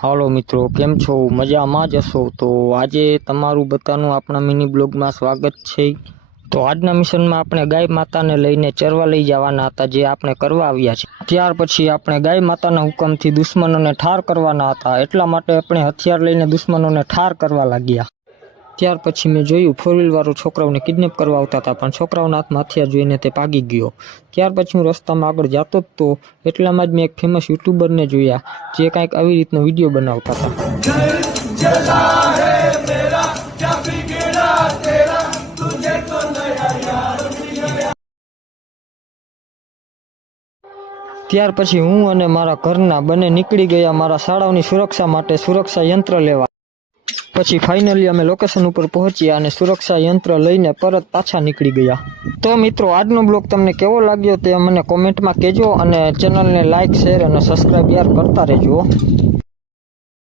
હાલો મિત્રો, કેમ છો? મજામાં જ હશો? તો આજે તમારું બધાનું આપણા મિની બ્લોગમાં સ્વાગત છે। તો આજના મિશનમાં આપણે ગાય માતાને લઈને ચરવા લઈ જવાના હતા, જે આપણે કરવા આવ્યા છે। ત્યાર પછી આપણે ગાય માતાના હુકમથી દુશ્મનોને ઠાર કરવાના હતા, એટલા માટે આપણે હથિયાર લઈને દુશ્મનોને ઠાર કરવા લાગ્યા। ત્યાર પછી મેં જોયું ફોર વ્હીલ વાળો છોકરાઓને કિડનેપ કરવા આવતા હતા, પણ છોકરાઓના હાથમાં હથિયાર જોઈને તે ભાગી ગયો। ત્યાર પછી હું રસ્તામાં આગળ જતો જ તો એટલામાં જ મેં એક ફેમસ યુટ્યુબરને જોયા, જે કંઈક આવી રીતનો વિડીયો બનાવતા હતા। ત્યાર પછી હું અને મારા ઘરના બંને નીકળી ગયા મારા શાળાઓની સુરક્ષા માટે સુરક્ષા યંત્ર લેવા। પછી ફાઇનલી અમે લોકેશન ઉપર પહોંચ્યા અને સુરક્ષા યંત્ર લઈને પરત પાછા નીકળી ગયા। તો મિત્રો, આજનો બ્લોગ તમને કેવો લાગ્યો તે મને કોમેન્ટમાં કહેજો અને ચેનલને લાઇક, શેર અને સબસ્ક્રાઇબ યાર કરતા રહેજો।